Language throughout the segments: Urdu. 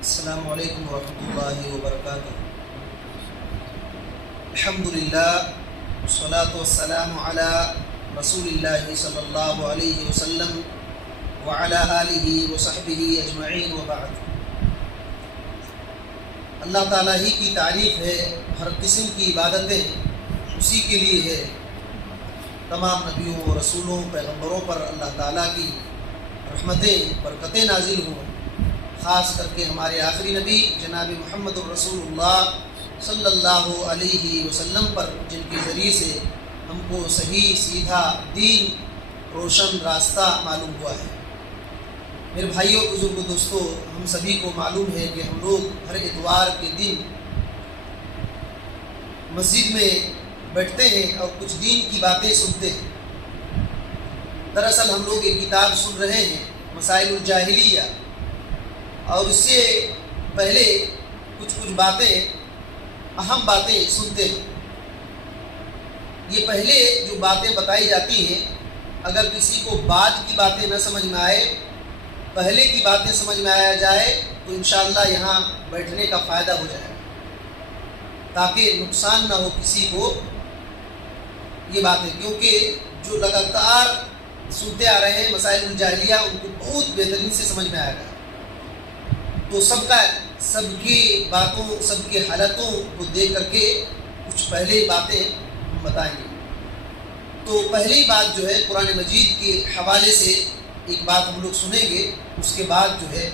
السلام علیکم ورحمۃ اللہ وبرکاتہ۔ الحمدللہ والصلاة والسلام علی رسول اللہ صلی اللہ علیہ وسلم وعلی آلہ وصحبہ اجمعین وبعد۔ اللہ تعالیٰ ہی کی تعریف ہے، ہر قسم کی عبادتیں اسی کے لیے ہے۔ تمام نبیوں رسولوں پیغمبروں پر اللہ تعالیٰ کی رحمتیں برکتیں نازل ہوں، خاص کر کے ہمارے آخری نبی جناب محمد الرسول اللہ صلی اللہ علیہ وسلم پر، جن کے ذریعے سے ہم کو صحیح سیدھا دین روشن راستہ معلوم ہوا ہے۔ میرے بھائیوں بزرگوں دوستو، ہم سبھی کو معلوم ہے کہ ہم لوگ ہر اتوار کے دن مسجد میں بیٹھتے ہیں اور کچھ دین کی باتیں سنتے ہیں۔ دراصل ہم لوگ ایک کتاب سن رہے ہیں، مسائل الجاہلیہ، اور اس سے پہلے کچھ باتیں، اہم باتیں سنتے ہیں۔ یہ پہلے جو باتیں بتائی جاتی ہیں، اگر کسی کو بعد کی باتیں نہ سمجھ میں آئے، پہلے کی باتیں سمجھ میں آیا جائے تو انشاءاللہ یہاں بیٹھنے کا فائدہ ہو جائے، تاکہ نقصان نہ ہو کسی کو یہ باتیں، کیونکہ جو لگاتار سنتے آ رہے ہیں مسائل الجاہلیہ، ان کو بہت بہترین سے سمجھ میں آئے گا۔ تو سب کی باتوں، سب کی حالتوں کو دیکھ کر کے کچھ پہلے باتیں ہم بتائیں گے۔ تو پہلی بات جو ہے قرآن مجید کے حوالے سے ایک بات ہم لوگ سنیں گے، اس کے بعد جو ہے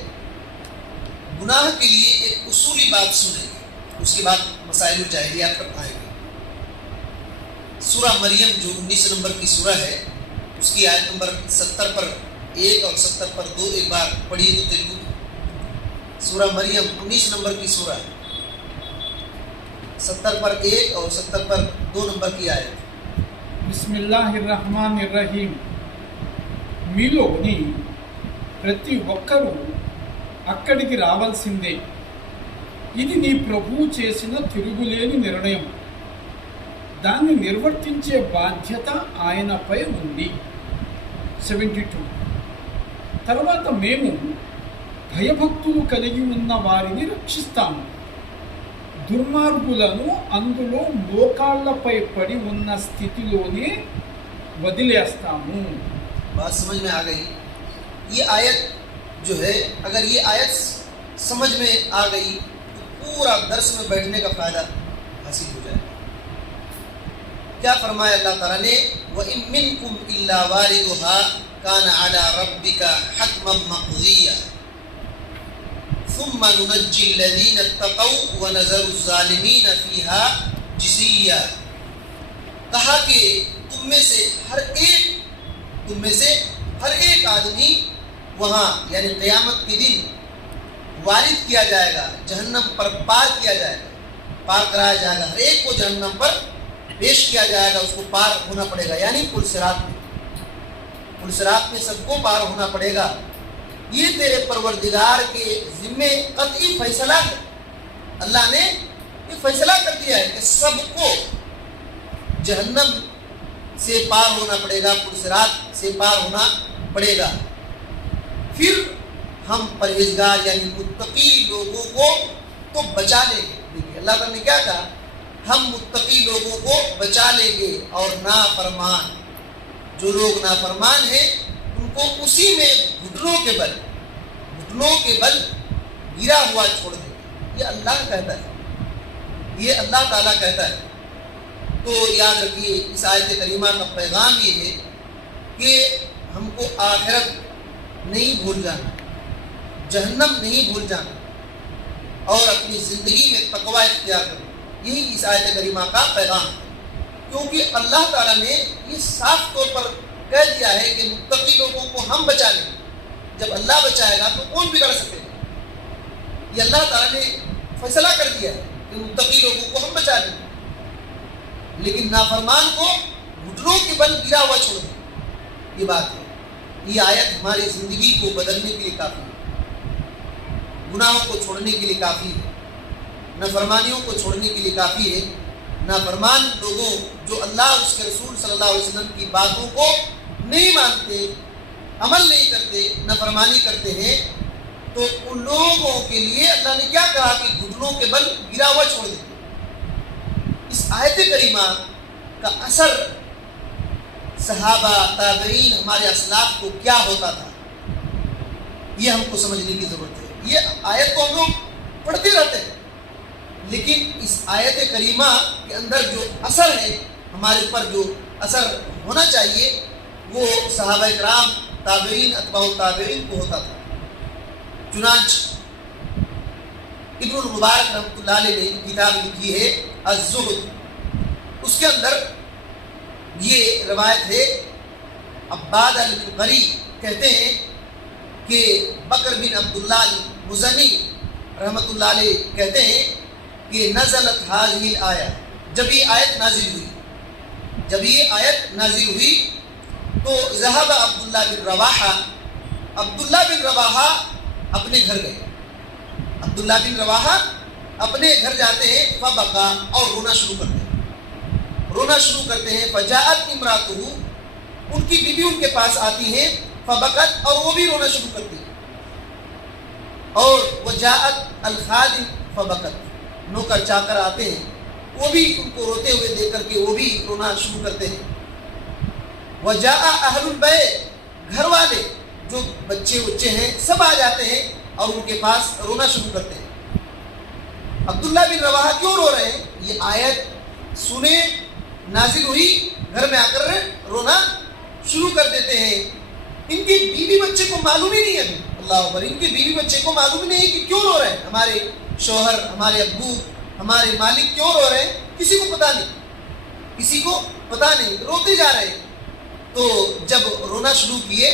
گناہ کے لیے ایک اصولی بات سنیں گے، اس کے بعد مسائل الجاہلیات پر آئیں گے۔ سورہ مریم جو 19 نمبر کی سورہ ہے، اس کی آیت نمبر 70 پر 1 اور 70 پر 2 ایک بار پڑھیے تو تیلگو میں۔ سورہ مریم 19 نمبر کی سورہ، 70 پر 1 اور 70 پر 2 نمبر کی آیت۔ بسم اللہ الرحمن الرحیم۔ మీలోని ప్రతి ఒక్కరూ అక్కడికి రావాల్సిందే, ఇది నీ ప్రభువు చేసిన తిరుగులేని నిర్ణయం, దాన్ని నిర్వర్తించే బాధ్యత ఆయనపై ఉంది। 72 తర్వాత మేము భయభక్తులు కలిగి ఉన్న వారిని రక్షిస్తాము, దుర్మార్గులను అందులో మోకాళ్లపై పడి ఉన్న స్థితిలోనే వదిలేస్తాము। بات سمجھ میں آ گئی؟ یہ آیت جو ہے، اگر یہ آیت سمجھ میں آ گئی تو پورا درس میں بیٹھنے کا فائدہ حاصل ہو جائے۔ کیا فرمایا اللہ تعالیٰ نے؟ وَإِن مِّنكُمْ إِلَّا وَارِدُهَا كَانَ عَلَى رَبِّكَ حَتْمًا مَّقْضِيًّا ثُمَّ نُنَجِّي الَّذِينَ اتَّقَوْا وَنَذَرُ الظَّالِمِينَ فِيهَا جِثِيًّا۔ کہا کہ تم میں سے ہر ایک آدمی وہاں یعنی قیامت کے دن وارد کیا جائے گا، جہنم پر پار کیا جائے گا، پار کرایا جائے گا، ہر ایک کو جہنم پر پیش کیا جائے گا، اس کو پار ہونا پڑے گا، یعنی پل صراط میں سب کو پار ہونا پڑے گا۔ یہ تیرے پروردگار کے ذمے قطعی فیصلہ ہے، اللہ نے یہ فیصلہ کر دیا ہے کہ سب کو جہنم سے پار ہونا پڑے گا، پرصراط سے پار ہونا پڑے گا۔ پھر ہم پرہیزگار یعنی متقی لوگوں کو تو بچا لیں گے۔ دیکھیے اللہ تعالیٰ نے کیا کہا؟ ہم متقی لوگوں کو بچا لیں گے، اور نافرمان، جو لوگ نافرمان ہیں ان کو اسی میں گھٹنوں کے بل گرا ہوا چھوڑ دیں گے۔ یہ اللہ کہتا ہے، یہ اللہ تعالیٰ کہتا ہے۔ تو یاد رکھیے، اس آیت کریمہ کا پیغام یہ ہے کہ ہم کو آخرت نہیں بھول جانا، جہنم نہیں بھول جانا، اور اپنی زندگی میں تقوی اختیار کرنا۔ یہی اس آیت کریمہ کا پیغام ہے، کیونکہ اللہ تعالیٰ نے یہ صاف طور پر کہہ دیا ہے کہ متقی لوگوں کو ہم بچا لیں گے۔ جب اللہ بچائے گا تو کون بگڑ سکے گا؟ یہ اللہ تعالیٰ نے فیصلہ کر دیا ہے کہ متقی لوگوں کو ہم بچا لیں گے، لیکن نافرمان کو گھٹنوں کے بل گرا ہوا چھوڑ دیں۔ یہ بات ہے، یہ آیت ہماری زندگی کو بدلنے کے لیے کافی ہے، گناہوں کو چھوڑنے کے لیے کافی ہے، نافرمانیوں کو چھوڑنے کے لیے کافی ہے۔ نافرمان لوگوں جو اللہ اس کے رسول صلی اللہ علیہ وسلم کی باتوں کو نہیں مانتے، عمل نہیں کرتے، نافرمانی کرتے ہیں، تو ان لوگوں کے لیے اللہ نے کیا کہا کہ گھٹنوں کے بل گرا ہوا چھوڑ دیں۔ اس آیت کریمہ کا اثر صحابہ، تابعین، ہمارے اسلاف کو کیا ہوتا تھا، یہ ہم کو سمجھنے کی ضرورت ہے۔ یہ آیت کو ہم لوگ پڑھتے رہتے ہیں، لیکن اس آیت کریمہ کے اندر جو اثر ہے، ہمارے اوپر جو اثر ہونا چاہیے، وہ صحابہ کرام، تابعین، اتباع التابعین کو ہوتا تھا۔ چنانچہ ابن المبارک رحمۃ اللہ علیہ نے کتاب لکھی ہے الزہد، اس کے اندر یہ روایت ہے، عباد المنقری کہتے ہیں کہ بکر بن عبداللہ المزنی رحمۃ اللہ علیہ کہتے ہیں کہ نزلت هذه الآیہ، جب یہ آیت نازل ہوئی تو ذهب عبداللہ بن رواحہ، عبداللہ بن رواحہ اپنے گھر گئے، عبداللہ بن رواحہ اپنے گھر جاتے ہیں، فبکا، اور رونا شروع کرتے ہیں، فجاءت امراتہ، ان کی بیوی ان کے پاس آتی ہیں، فبکت، اور وہ بھی رونا شروع کرتی ہیں، اور وجاءت الخادم فبکت، نوکر چاکر آتے ہیں، وہ بھی ان کو روتے ہوئے دیکھ کر کے وہ بھی رونا شروع کرتے ہیں، وجاء اہل البیت، گھر والے جو بچے ہیں سب آ جاتے ہیں اور ان کے پاس رونا شروع کرتے ہیں۔ عبداللہ بن رواحہ کیوں رو رہے ہیں؟ یہ آیت سنے، نازل ہوئی، گھر میں آ کر رونا شروع کر دیتے ہیں۔ ان کے بیوی بچے کو معلوم ہی نہیں ہے، اللہ اکبر، ان کے بیوی بچے کو معلوم ہی نہیں ہے کہ کیوں رو رہے ہیں، ہمارے شوہر، ہمارے ابو، ہمارے مالک کیوں رو رہے ہیں، کسی کو پتہ نہیں، روتے جا رہے ہیں۔ تو جب رونا شروع کیے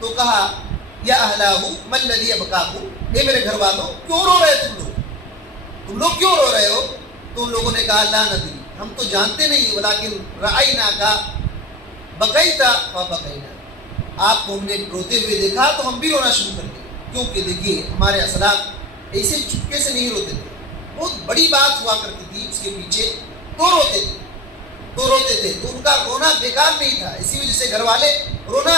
تو کہا یا اہلہ من الذی ابکاکم، اے میرے گھر والوں کیوں رو رہے تم لوگ کیوں رو رہے ہو؟ تو ان لوگوں نے کہا لا ندری، ہم تو جانتے نہیں، ولیکن رأیناک بکیت فبکینا، آپ کو ہم نے روتے ہوئے دیکھا تو ہم بھی رونا شروع کر دیں، کیونکہ دیکھیے ہمارے اسلاف ایسے چپکے سے نہیں روتے تھے، بہت بڑی بات ہوا کرتی تھی اس کے پیچھے تو روتے تھے، تو ان کا رونا بیکار نہیں تھا، اسی وجہ سے گھر والے رونا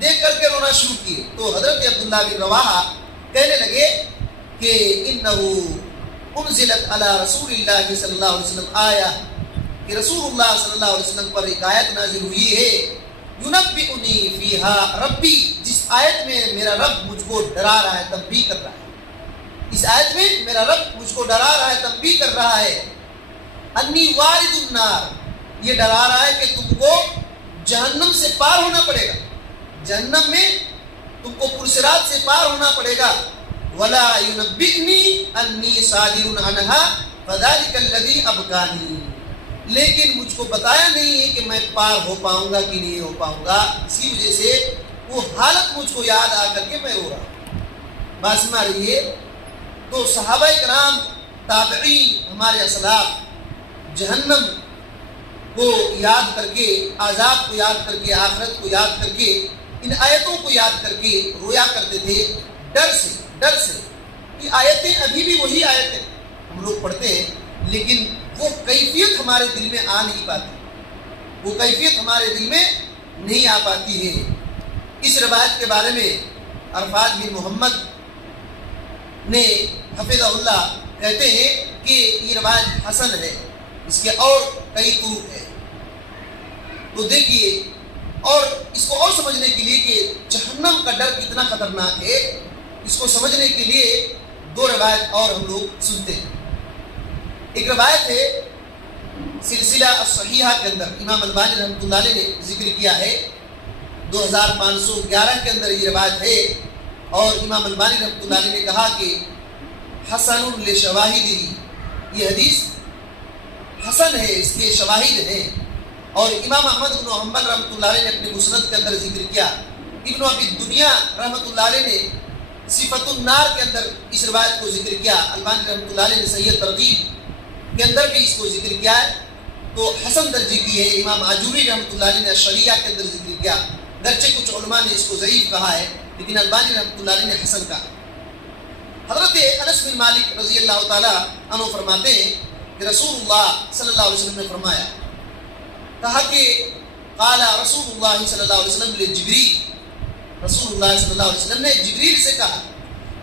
دیکھ کر کے رونا شروع کیے۔ تو حضرت عبداللہ بن رواحہ کہنے لگے کہ انہو انزلت علی رسول اللہ صلی اللہ علیہ وسلم آیہ، کہ رسول اللہ صلی اللہ علیہ وسلم پر ایک آیت نازل ہوئی ہے، ینبئنی فیہا ربی، جس آیت میں میرا رب مجھ کو ڈرا رہا ہے، تنبیہ کر رہا ہے، اس آیت میں میرا رب مجھ کو ڈرا رہا ہے، تنبیہ کر رہا ہے، انی وارد النار، یہ ڈرا رہا ہے کہ تم کو جہنم سے پار ہونا پڑے گا، جہنم میں تم کو پرصراط سے پار ہونا پڑے گا، ولا ینبئنی انی صادر عنہا فذلک الذی ابکانی، لیکن مجھ کو بتایا نہیں ہے کہ میں پار ہو پاؤں گا کہ نہیں ہو پاؤں گا، اسی وجہ سے وہ حالت مجھ کو یاد آ کر کے میں رو رہا ہوں۔ بات سنا رہی ہے؟ تو صحابہ کرام، تابعین، ہمارے اسلاف جہنم کو یاد کر کے، عذاب کو یاد کر کے، آخرت کو یاد کر کے، ان آیتوں کو یاد کر کے رویا کرتے تھے ڈر سے۔ یہ آیتیں ابھی بھی وہی آیتیں ہم لوگ پڑھتے ہیں، لیکن وہ کیفیت ہمارے دل میں آ نہیں پاتی ہے، اس روایت کے بارے میں عرفات بن محمد نے حفظہ اللہ کہتے ہیں کہ یہ روایت حسن ہے، اس کے اور کئی طرق ہے۔ تو دیکھیے، اور اس کو اور سمجھنے کے لیے کہ جہنم کا ڈر کتنا خطرناک ہے، اس کو سمجھنے کے لیے دو روایت اور ہم لوگ سنتے ہیں۔ ایک روایت ہے سلسلہ الصحیحہ کے اندر، امام البانی رحمۃ اللہ علیہ نے ذکر کیا ہے، 2511 کے اندر یہ روایت ہے، اور امام البانی رحمۃ اللہ علیہ نے کہا کہ حسن لشواہدہ، یہ حدیث حسن ہے، اس کے شواہد ہیں۔ اور امام احمد بن حنبل رحمۃ اللہ علیہ نے اپنے مسند کے اندر ذکر کیا، ابن ابی دنیا رحمۃ اللہ علیہ نے صفت النار کے اندر اس روایت کو ذکر کیا، البانی رحمۃ اللہ علیہ نے صحیح ترغیب کے اندر بھی اس کو ذکر کیا ہے، تو حسن درجے کی ہے۔ امام آجوری رحمۃ اللہ علیہ نے شریعہ کے اندر ذکر کیا، گرچہ کچھ علماء نے اس کو ضعیف کہا ہے، لیکن البانی رحمۃ اللہ علیہ نے حسن کہا۔ حضرت انس بن مالک رضی اللہ تعالیٰ عنہ فرماتے ہیں کہ رسول اللہ صلی اللہ علیہ وسلم نے فرمایا، کہا کہ قال رسول اللہ صلی اللہ علیہ وسلم لجبریل، رسول اللہ صلی اللہ علیہ وسلم نے جبریل سے کہا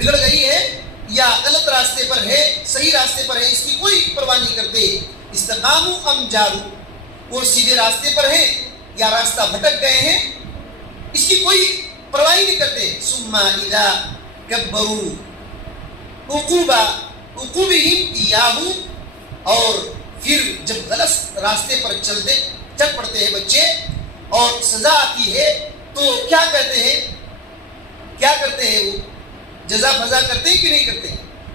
بگڑ گئی ہے یا غلط راستے پر ہے، صحیح راستے پر ہے، اس کی کوئی پرواہ نہیں کرتے. استقاموا ام جاروا، وہ سیدھے راستے پر ہیں یا راستہ بھٹک گئے ہیں، اس کی کوئی پرواہ نہیں کرتے. ثم اذا کبروا عقوبہم ایاہ، اور پھر جب غلط راستے پر چل پڑتے ہیں بچے اور سزا آتی ہے تو کیا کہتے ہیں، کیا کرتے ہیں؟ وہ جزا فضا کرتے ہیں کہ نہیں کرتے؟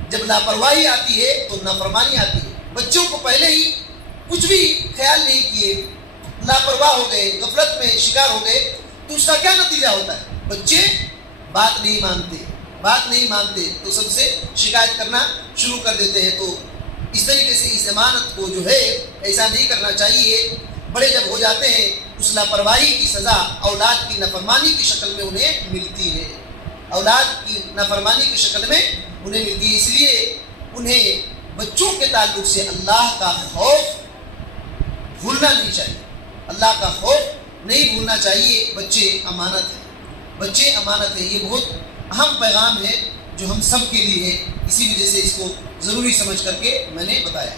جب لاپرواہی آتی ہے تو نافرمانی آتی ہے. بچوں کو پہلے ہی کچھ بھی خیال نہیں کیے، لاپرواہ ہو گئے، غفلت میں شکار ہو گئے، تو اس کا کیا نتیجہ ہوتا ہے؟ بچے بات نہیں مانتے تو سب سے شکایت کرنا شروع کر دیتے ہیں. تو اس طریقے سے اس امانت کو جو ہے ایسا نہیں کرنا چاہیے. بڑے جب ہو جاتے ہیں اس لاپرواہی کی سزا اولاد کی نافرمانی کی شکل میں انہیں ملتی ہے، اولاد کی نافرمانی کی شکل میں انہیں ملتی ہے. اس لیے انہیں بچوں کے تعلق سے اللہ کا خوف بھولنا نہیں چاہیے، اللہ کا خوف نہیں بھولنا چاہیے. بچے امانت ہے. یہ بہت اہم پیغام ہے جو ہم سب کے لیے ہے، اسی وجہ سے اس کو ضروری سمجھ کر کے میں نے بتایا.